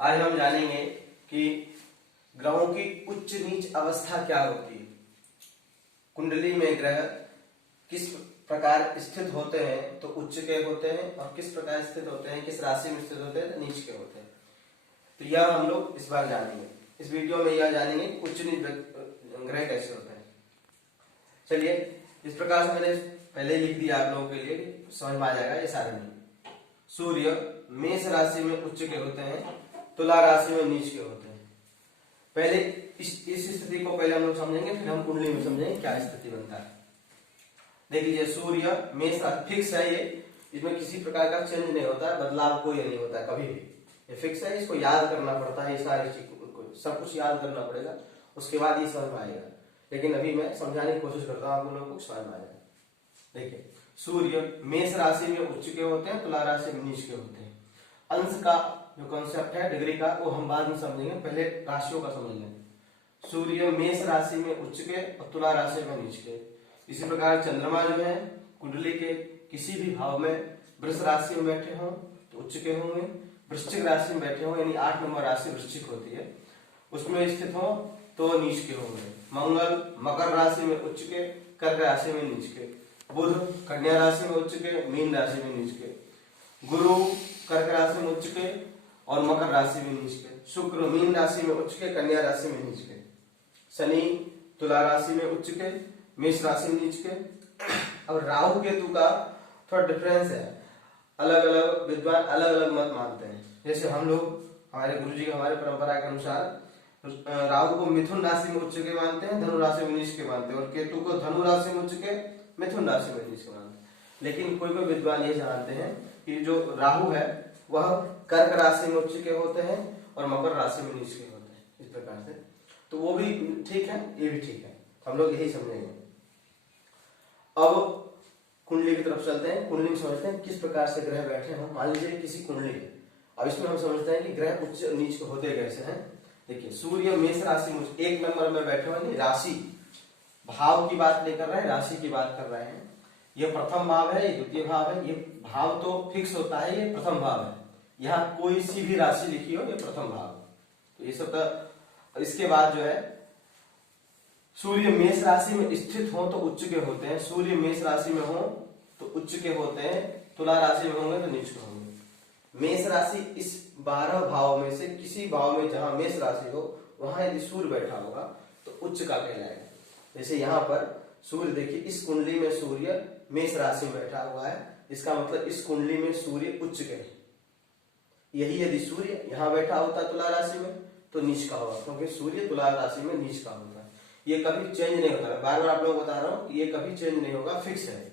आज हम जानेंगे कि ग्रहों की उच्च नीच अवस्था क्या होती है। कुंडली में ग्रह किस प्रकार स्थित होते हैं तो उच्च के होते हैं, और किस प्रकार स्थित होते हैं, किस राशि में स्थित होते हैं तो नीच के होते हैं। तो यह हम लोग इस बार जानेंगे। इस वीडियो में यह जानेंगे उच्च नीच ग्रह कैसे होते हैं। चलिए, इस प्रकार से मैंने पहले लिख दिया आप लोगों के लिए, समझ में आ जाएगा ये सारणी। सूर्य मेष राशि में उच्च के होते हैं, तुला राशि में नीच के होते हैं। पहले इस स्थिति को पहले हम लोग समझेंगे, फिर हम कुंडली में समझेंगे क्या स्थिति बनता है। देख लीजिए, सूर्य मेष फिक्स है, ये इसमें किसी प्रकार का चेंज नहीं होता है, बदलाव कोई नहीं होता है कभी भी। ये फिक्स है, इसको याद करना पड़ता है, ये सारी चीज सब कुछ याद करना पड़ेगा, उसके बाद ये समझ में आएगा। लेकिन अभी मैं समझाने की कोशिश करता हूँ, आप लोगों को समझ में आ जाएगा। देखिए, सूर्य मेष राशि में उच्च के होते हैं, तुला राशि में नीच के होते हैं। अंश का जो कॉन्सेप्ट है डिग्री का, वो हम बाद में समझेंगे, पहले राशियों का समझ लें। सूर्य मेष राशि में उच्च के और तुला राशि में नीच के। इसी प्रकार चंद्रमा जो है कुंडली के किसी भी भाव में वृष राशि में बैठे हों तो उच्च के होंगे, वृश्चिक राशि में बैठे हों यानी 8 नंबर राशि वृश्चिक होती है, उसमें स्थित हो तो नीच के होंगे। मंगल मकर राशि में उच्च के, कर्क राशि में नीच के। बुध कन्या राशि में उच्च के, मीन राशि में नीच के। गुरु कर्क राशि में उच्च के और मकर राशि में नीच के। शुक्र मीन राशि में उच्च के, कन्या राशि में नीच के। शनि तुला राशि में उच्च के, मेष राशि में नीच के। और राहु केतु का थोड़ा डिफरेंस है, अलग अलग विद्वान अलग अलग मत मानते हैं। जैसे हम लोग, हमारे गुरुजी हमारे परंपरा के अनुसार राहु को मिथुन राशि में उच्च के मानते हैं, धनु राशि में नीच के मानते हैं, और केतु को धनु राशि में उच्च के, मिथुन राशि में नीच के मानते हैं। लेकिन कोई कोई विद्वान ये जानते हैं कि जो राहु है वह कर्क राशि में उच्च के होते हैं और मकर राशि में नीच के होते हैं, इस प्रकार से। तो वो भी ठीक है, ये भी ठीक है, हम लोग यही समझेंगे। अब कुंडली की तरफ चलते हैं। कुंडली में समझते हैं किस प्रकार से ग्रह बैठे हैं। मान लीजिए किसी कुंडली है, अब इसमें हम समझते हैं कि ग्रह उच्च नीच होते कैसे हैं। देखिए, सूर्य मेष राशि में 1 नंबर में बैठे हुए, राशि भाव की बात नहीं कर रहे हैं, राशि की बात कर रहे हैं। ये प्रथम भाव है, ये द्वितीय भाव है। ये भाव तो फिक्स होता है, ये प्रथम भाव है। यहाँ कोई सी भी राशि लिखी हो, ये प्रथम भाव। तो ये सब इसके बाद जो है सूर्य मेष राशि में स्थित हो तो उच्च के होते हैं। सूर्य मेष राशि में हो तो उच्च के होते हैं, तुला राशि में होंगे तो नीच के होंगे। मेष राशि इस 12 भाव में से किसी भाव में जहां मेष राशि हो वहां यदि सूर्य बैठा होगा तो उच्च का कहलाएगा। जैसे यहाँ पर सूर्य, देखिए इस कुंडली में सूर्य मेष राशि में बैठा हुआ है, इसका मतलब इस कुंडली में सूर्य उच्च के है। यही यदि सूर्य यहाँ बैठा होता तुला राशि में तो नीच का होगा, क्योंकि सूर्य तुला राशि में नीच का होता है। ये कभी चेंज नहीं होता है, बार बार आप लोगों को बता रहा हूँ, ये कभी चेंज नहीं होगा, फिक्स है।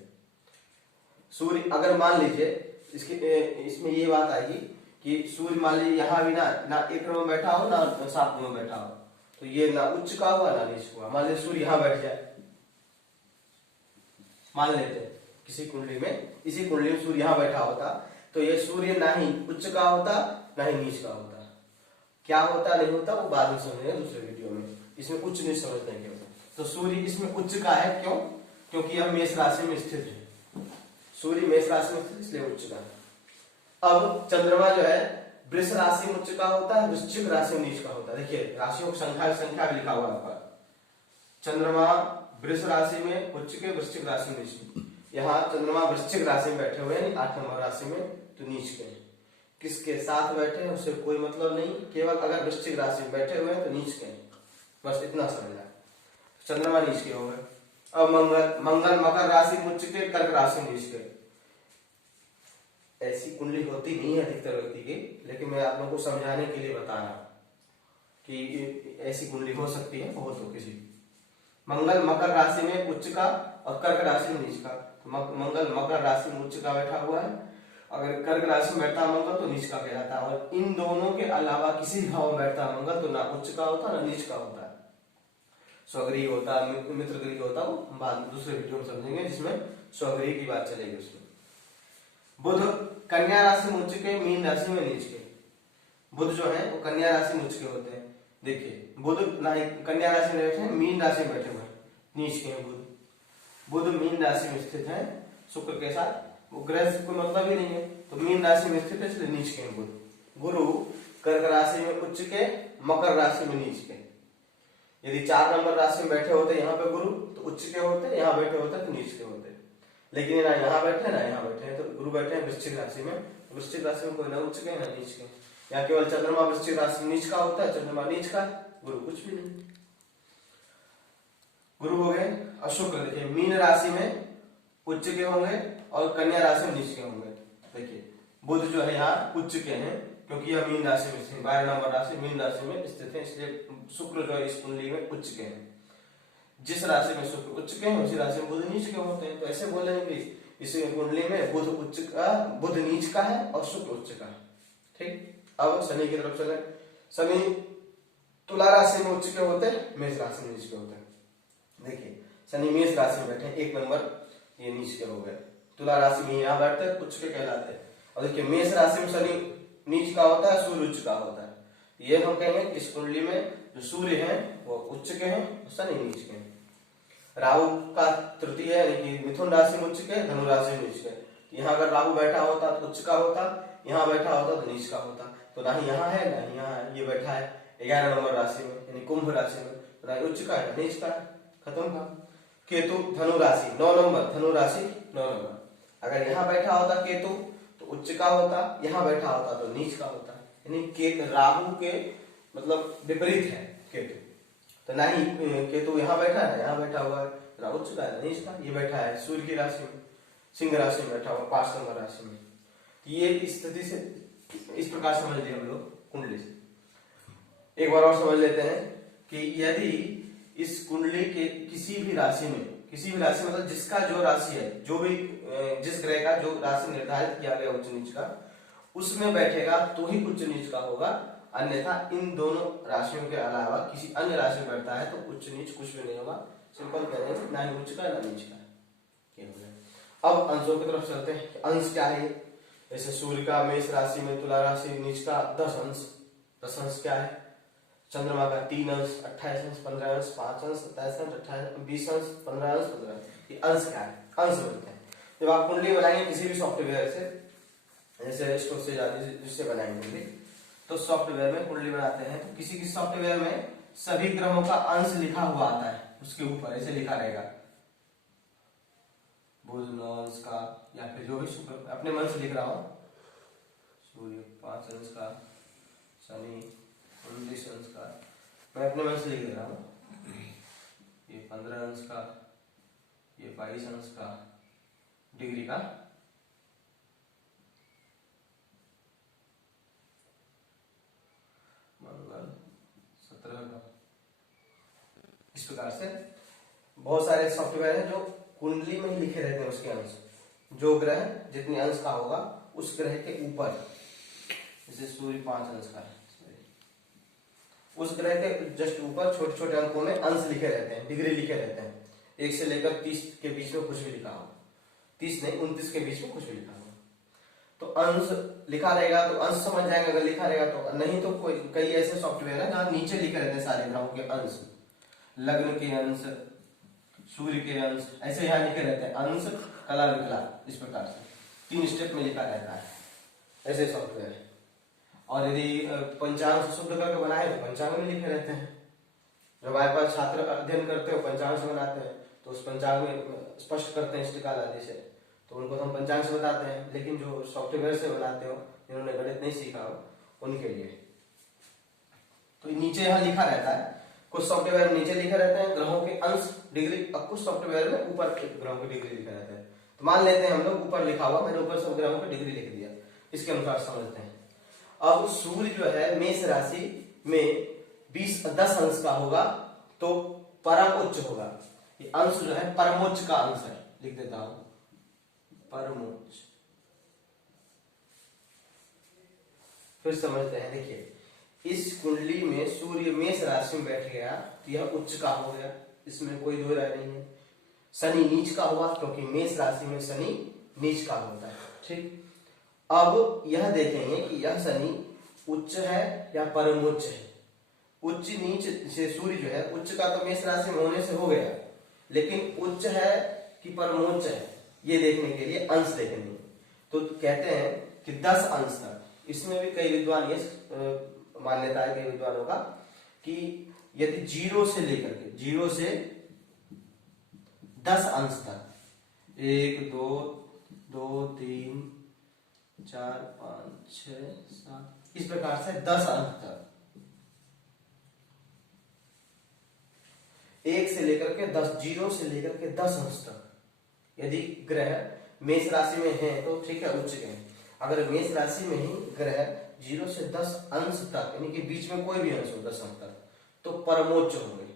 सूर्य अगर मान लीजिए इसमें ये बात आएगी कि सूर्य मान लीजिए यहाँ भी ना 1 में बैठा हो ना 7 में बैठा हो, तो ये ना उच्च का हुआ ना नीच हुआ। मान लीजिए सूर्य यहाँ बैठ जाए, मान लेते हैं किसी कुंडली में, इसी कुंडली में सूर्य यहाँ बैठा होता तो ये सूर्य ना ही उच्च का होता ना ही नीच का होता। क्या होता नहीं होता वो बाद में समझेंगे दूसरे वीडियो में। इसमें उच्च नीच समझने के होता। तो सूर्य इसमें उच्च का है, क्यों? क्योंकि यह मेष राशि में स्थित है। सूर्य मेष राशि में स्थित इसलिए उच्च का है। अब चंद्रमा जो है वृष राशि में उच्च का होता है, वृश्चिक राशि में नीच का होता है। देखिए राशियों की संख्या लिखा हुआ है ऊपर। चंद्रमा वृष राशि में उच्च के, वृश्चिक राशि में नीच। यहाँ चंद्रमा वृश्चिक राशि में बैठे हुए हैं 8 नंबर राशि में, तो नीच के। किसके साथ बैठे हैं उससे कोई मतलब नहीं, केवल अगर वृश्चिक राशि में बैठे हुए हैं तो नीच के, बस इतना समझना है। चंद्रमा नीच के होंगे। अब मंगल मकर राशि में उच्च के, कर्क राशि में नीच के। ऐसी कुंडली होती नहीं है अधिकतर व्यक्ति की, लेकिन मैं आप लोगों को समझाने के लिए बता रहा हूं कि ऐसी कुंडली हो सकती है, बहुत हो किसी। मंगल मकर राशि में उच्च का और कर्क राशि में नीच का। तो मंगल मकर राशि में उच्च का बैठा हुआ है, अगर कर्क राशि में बैठता मंगल तो नीच का कहलाता है। और इन दोनों के अलावा किसी भाव में बैठता मंगल तो ना उच्च का होता ना नीच का होता है। स्वगृही होता, मित्र गृह होता, वो बाद दूसरे वीडियो में समझेंगे जिसमें स्वगृही की बात चलेगी उसमें। बुध कन्या राशि में उच्च के, मीन राशि में नीच के। बुध जो है वो कन्या राशि में उच्च के होते हैं। देखिए बुध ना कन्या राशि में बैठे हैं, मीन राशि में बैठे हुए हैं, नीच के हैं बुध। बुध मीन राशि में स्थित है शुक्र के साथ, वो ग्रह से कोई मतलब ही नहीं है, तो मीन राशि में स्थित है इसलिए नीच के हैं बुध। गुरु कर्क राशि उच्च के, मकर राशि में नीच के। यदि 4 नंबर राशि में बैठे होते यहाँ पे गुरु तो उच्च के होते, यहाँ बैठे होते तो नीच के होते। लेकिन ना यहाँ बैठे ना यहाँ बैठे हैं, तो गुरु बैठे हैं वृश्चिक राशि में। वृश्चिक राशि में कोई ना उच्च के ना नीच के। यहाँ केवल चंद्रमा वृश्चिक राशि में नीच का होता है, चंद्रमा नीच का, गुरु कुछ भी नहीं। गुरु हो गए। और शुक्र देखिए मीन राशि में उच्च के होंगे और कन्या राशि में नीच के होंगे। देखिए बुध जो है यहाँ उच्च के हैं, क्योंकि यह मीन राशि में 12 नंबर राशि मीन राशि में स्थित है, इसलिए शुक्र जो है इस कुंडली में उच्च के हैं। जिस राशि में शुक्र उच्च के हैं उसी राशि में बुध नीच के होते हैं। तो ऐसे बोलेंगे इस कुंडली में बुध उच्च का, बुध नीच का है और शुक्र उच्च का है। ठीक। अब शनि की तरफ चले। शनि तुला राशि में उच्च के होते हैं, मेष राशि में नीच के होते हैं। देखिए शनि मेष राशि में बैठे, 1 नंबर ये नीच के हो गए। तुला राशि में यहाँ बैठते हैं, उच्च के कहलाते हैं। और देखिए मेष राशि में शनि नीच का होता है, सूर्य उच्च का होता है। ये हम कहेंगे इस कुंडली में जो सूर्य है वो उच्च के हैं, शनि नीच के हैं। राहु का तृतीय है, यानी कि मिथुन राशि में उच्च के, धनु राशि में नीच के। यहाँ अगर राहु बैठा होता तो उच्च का होता, यहाँ बैठा होता तो नीच का होता। तो ना ही यहाँ है ना ही यहाँ है, ये बैठा है 11 नंबर राशि में यानी कुंभ राशि में, तो ना उच्च का है ना नीच का है, खत्म का। केतु धनु राशि 9 नंबर, धनु राशि 9 नंबर। अगर यहाँ बैठा होता केतु तो उच्च का होता, यहाँ बैठा होता तो नीच का होता। यानी राहु के मतलब विपरीत है केतु। तो ना ही केतु यहाँ बैठा है, यहाँ बैठा हुआ है, ना उच्च का है ना नीच का। ये बैठा है सूर्य की राशि में, सिंह राशि में बैठा हुआ 5 नंबर राशि में। ये स्थिति से इस प्रकार समझ लिया हम लोग कुंडली से। एक बार और समझ लेते हैं कि यदि इस कुंडली के किसी भी राशि मतलब जिसका जो राशि है, जो भी जिस ग्रह का जो राशि निर्धारित किया गया उच्च नीच का, उसमें बैठेगा तो ही उच्च नीच का होगा। अन्यथा इन दोनों राशियों के अलावा किसी अन्य राशि में बैठता है तो उच्च नीच कुछ भी नहीं होगा। सिंपल कह रहे हैं, ना ही उच्च का ना नीच का। अब अंशों की तरफ चलते हैं। अंश क्या है? जैसे सूर्य का मेष राशि में तुला राशि नीच का 10 अंश। 10 अंश क्या है? चंद्रमा का 3 अंश, 28 अंश, 15 अंश, 5 अंश, 27 अंश, 28 20 अंश, 15 अंश, 15 अंश। ये अंश क्या है? अंश बोलते हैं। जब आप कुंडली बनाएंगे किसी भी सॉफ्टवेयर से, जैसे स्टोर से जाती जिससे बनाएंगे कुंडली, तो सॉफ्टवेयर में कुंडली बनाते हैं तो किसी सॉफ्टवेयर में सभी ग्रहों का अंश लिखा हुआ आता है, उसके ऊपर ऐसे लिखा रहेगा बुध 9 अंश का, या फिर जो भी शुक्र अपने मन से लिख रहा हूं, सूर्य 5 अंश का, शनि 19 अंश का, मैं अपने मन से लिख रहा हूं। ये 15 अंश का, ये 22 अंश का डिग्री का, मंगल 17 का। इस प्रकार से बहुत सारे सॉफ्टवेयर हैं जो कुंडली में ही लिखे रहते हैं उसके अंश। जो ग्रह जितने अंश का होगा उस ग्रह के ऊपर, जैसे सूर्य 5 अंश का है, उस ग्रह के जस्ट ऊपर छोटे छोटे अंकों में अंश लिखे रहते हैं, डिग्री लिखे रहते हैं। 1 से लेकर 30 के बीच में कुछ भी लिखा हो, 30 नहीं 29 के बीच में कुछ भी लिखा हो, तो अंश लिखा रहेगा तो अंश समझ जाएंगे अगर लिखा रहेगा तो। नहीं तो कोई कई ऐसे सॉफ्टवेयर है जहाँ नीचे लिखे रहते हैं सारे ग्रहों के अंश, लग्न के अंश, सूर्य के अंश, ऐसे यहाँ लिखे रहते हैं अंश कला विकला। इस प्रकार से 3 स्टेप में लिखा रहता है, ऐसे सॉफ्टवेयर है। और यदि पंचांग से शुद्ध करके बनाए तो पंचांग में लिखे रहते हैं। जब हमारे पास छात्र अध्ययन करते हो पंचांग से बनाते हैं तो उस पंचांग में स्पष्ट करते हैं इष्टकाल आदि से, तो उनको हम पंचांग से बताते हैं। लेकिन जो सॉफ्टवेयर से बनाते हो, जिन्होंने गणित नहीं सीखा हो, उनके लिए तो नीचे यहाँ लिखा रहता है। कुछ सॉफ्टवेयर नीचे लिखे रहते हैं ग्रहों के अंश डिग्री, और कुछ सॉफ्टवेयर में ऊपर ग्रहों की डिग्री लिखा रहता है। तो मान लेते हैं हम लोग ऊपर लिखा हुआ, मैंने ऊपर सब ग्रहों की डिग्री लिख दिया, इसके अनुसार समझते हैं। अब सूर्य जो है मेष राशि में 10 अंश का होगा तो परम उच्च होगा। ये अंश जो है परमोच्च का अंश है, लिख देता हूं परमोच्च। फिर समझते हैं। देखिए इस कुंडली में सूर्य मेष राशि में बैठ गया तो यह उच्च का हो गया, इसमें कोई दो राय नहीं है। शनि नीच का हुआ क्योंकि मेष राशि में शनि नीच का होता है। ठीक। अब यह देखेंगे कि यह शनि उच्च है या परमोच्च है। उच्च नीच से सूर्य जो है उच्च का तो मेष राशि में होने से हो गया, लेकिन उच्च है कि परमोच्च है ये देखने के लिए अंश देखेंगे। तो कहते हैं कि 10 अंश तक, इसमें भी कई विद्वान ये मान्यता है कई विद्वानों का कि यदि 0 से 10 अंश तक 1 2 2 3 4 5 6 7 इस प्रकार से 10 अंक तक 1 से लेकर के 10 0 से लेकर के 10 अंश तक यदि ग्रह मेष राशि में है तो ठीक है, उच्च के। अगर मेष राशि में ही ग्रह 0 से 10 अंश तक यानी कि बीच में कोई भी अंश हो 10 अंश तक तो परमोच्च होंगे।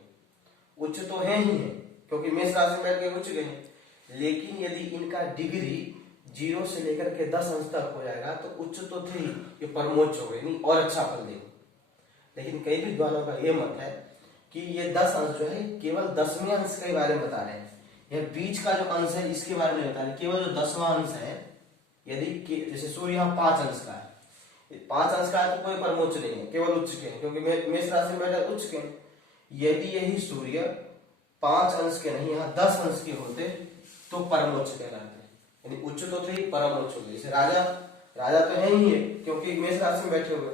उच्च तो है ही है क्योंकि मेष राशि में बैठ के उच्च गए हैं, लेकिन यदि इनका डिग्री 0 से लेकर के 10 अंश तक हो जाएगा तो उच्च तो थे ही, ये परमोच्च हो गए, नहीं और अच्छा फल देंगे। लेकिन कई विद्वानों का यह मत है कि ये 10 अंश जो है केवल 10वें अंश के बारे में बता रहे हैं, यह बीच का जो अंश है इसके बारे में बता रहे हैं। केवल जो 10वां अंश है, यदि जैसे सूर्य यहाँ 5 अंश का है, 5 अंश का है तो कोई परमोच्च नहीं है, केवल उच्च के हैं क्योंकि मेष राशि में बैठा उच्च के हैं। यदि यही सूर्य 5 अंश के नहीं यहाँ 10 अंश के होते तो परमोच्च कहलाते, यानी उच्च तो थे ही, परमोच्च हो गए। जैसे राजा तो है ही है क्योंकि मेष राशि में बैठे हुए,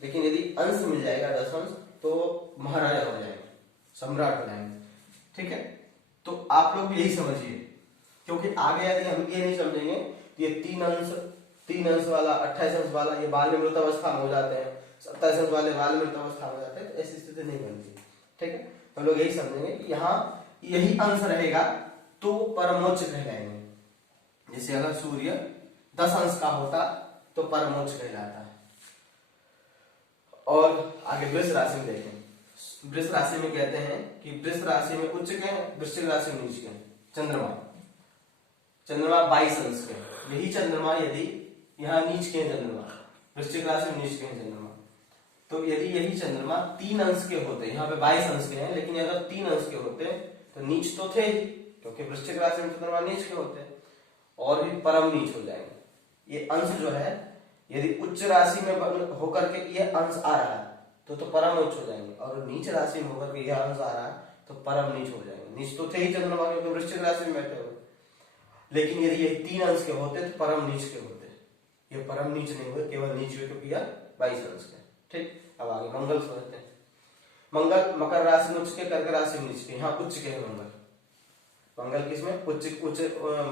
लेकिन यदि अंश मिल जाएगा 10 अंश तो महाराजा हो जाएंगे, सम्राट हो जाएंगे। ठीक है, तो आप लोग भी यही समझिए, क्योंकि आगे यदि हम ये नहीं समझेंगे तो ये 3 अंश वाला 28 अंश वाला ये बाल मृत अवस्था में हो जाते हैं, 27 अंश वाले बाल मृत अवस्था में हो जाते हैं, तो ऐसी स्थिति नहीं बनती। ठीक है, तो लोग यही समझेंगे कि यहाँ यही अंश रहेगा तो परमोच्च कहलाएंगे। जैसे अगर सूर्य 10 अंश का होता तो परमोच्च कहलाता है। और आगे वृष राशि में देखें, वृष राशि में कहते हैं कि वृष राशि में उच्च के हैं, वृश्चिक राशि में नीच के हैं। चंद्रमा 22 अंश के, यही चंद्रमा यदि यहाँ नीच के चंद्रमा, वृश्चिक राशि में नीच के चंद्रमा, तो यदि यही चंद्रमा 3 अंश के होते, यहाँ पे 22 अंश के हैं, लेकिन अगर 3 अंश के होते तो नीच तो थे ही क्योंकि वृश्चिक राशि में चंद्रमा नीच के होते हैं, और भी परम नीच हो जाएंगे। ये अंश जो है यदि उच्च राशि में होकर के ये अंश आ रहा है तो परम उच्च हो जाएंगे, और नीच राशि में होकर के यह अंश आ रहा है तो परम नीच हो जाएंगे। नीच तो थे ही चंद्रमा क्योंकि वृश्चिक राशि में बैठे हुए, लेकिन यदि ये 3 अंश के होते तो परम नीच के होते, ये परम नीच नहीं हुए, केवल नीच हुए क्योंकि यह 22 अंश के। ठीक, अब आगे मंगल समझते हैं। मंगल मकर राशि में उच्च के, कर्क राशि में नीच के, यहाँ उच्च के है मंगल किसमें उच्च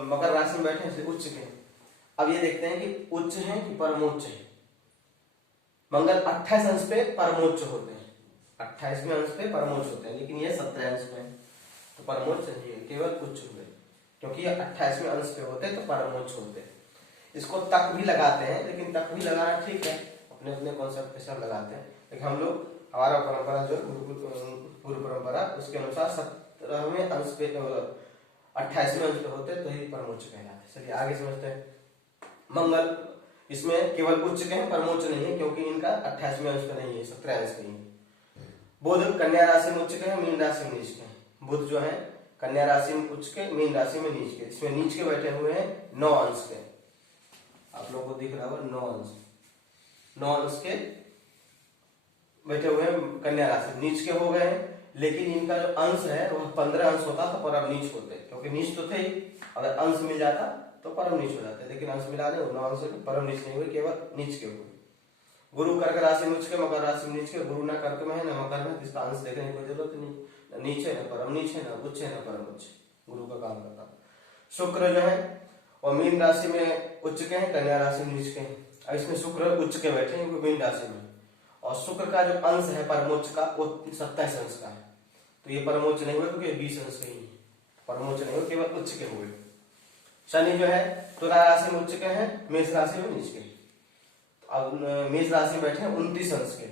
मकर राशि में बैठे हैं उच्च के। अब ये देखते हैं कि उच्च है कि परमोच्च है। मंगल 28 अंश पे परमोच्च होते हैं, 28वें अंश पे परमोच्च होते हैं, लेकिन ये 17 अंश पे तो परमोच्च नहीं है, केवल उच्च हुए क्योंकि ये 28वें अंश पे होते तो परमोच्च होते। इसको तक भी लगाते हैं, लेकिन तक भी लगाना ठीक है, अपने अपने कॉन्सेप्ट के साथ लगाते हैं, लेकिन हम लोग हमारा परंपरा जो पूर्व परंपरा उसके अनुसार 17वें अंश पे 28वें अंश पे होते तो ही परमोच्च कहलाते। चलिए आगे समझते हैं। मंगल इसमें केवल उच्च के हैं, परमोच्च नहीं है क्योंकि इनका 28वें अंश पे नहीं है, 17 अंश पे है। बुध कन्या राशि में उच्च के हैं, मीन राशि में नीच के हैं। बुध जो है कन्या राशि में उच्च के, मीन राशि में नीच के, इसमें नीच के बैठे हुए हैं 9 अंश के, आप लोगों को दिख रहा होगा 9 अंश के बैठे हुए हैं कन्या राशि, नीच के हो गए हैं, लेकिन इनका जो अंश है वह 15 अंश होता तो परम नीच होते, क्योंकि नीच तो थे ही, अगर अंश मिल जाता तो परम नीच हो जाते, लेकिन अंश मिला नहीं, 9 अंश के परम नीच नहीं हुए, केवल नीच के हुए। गुरु कर्क राशि में उच्च के, मकर राशि में नीच के, गुरु ना कर्क में है ना मकर में, इसका अंश देखने की कोई जरूरत नहीं, ना नीच है ना परम नीच है, ना उच्च है ना परम उच्च, गुरु का काम करता। शुक्र जो है और मीन राशि में उच्च के हैं, कन्या राशि में नीच के हैं। अब इसमें शुक्र उच्च के बैठे हैं मीन राशि में, और शुक्र का जो अंश है परमोच्च का वो 27 अंश का है, तो ये परमोच्च नहीं हुए क्योंकि 20 अंश के ही है, परमोच्च नहीं हुए, केवल उच्च के हुए। शनि जो है तुला राशि में उच्च के हैं, मेष राशि में नीच के। अब मेष राशि में बैठे हैं 29 अंश के,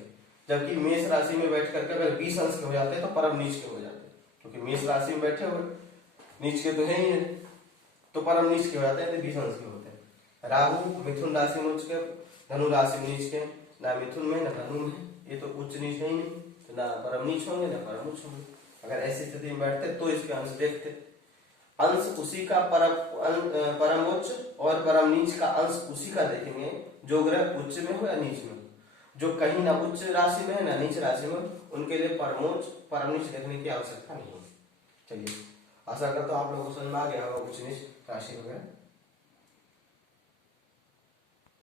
जबकि मेष राशि में बैठ करके अगर 20 अंश के हो जाते तो परम नीच के हो जाते, क्योंकि मेष राशि में बैठे हुए नीच के तो है ही है, तो परम नीच के हो जाते हैं, 20 अंश के होते हैं। राहु मिथुन राशि में उच्च के, धनु राशि में नीच के, ना मिथुन में ना धनु में, ये तो उच्च नीच है ही नहीं, तो ना परम नीच होंगे ना परम उच्च होंगे। अगर ऐसी स्थिति में बैठते तो इसके अंश देखते, अंश उसी का परम उच्च और परम नीच का अंश उसी का देखेंगे जो ग्रह उच्च में हो या नीच में, जो कहीं ना उच्च राशि में है ना नीच राशि में, उनके लिए परमोच्च परम नीच देखने की आवश्यकता नहीं है। चलिए आशा करता हूँ आप लोगों को समझ में आ गया होगा उच्च नीच राशि वगैरह।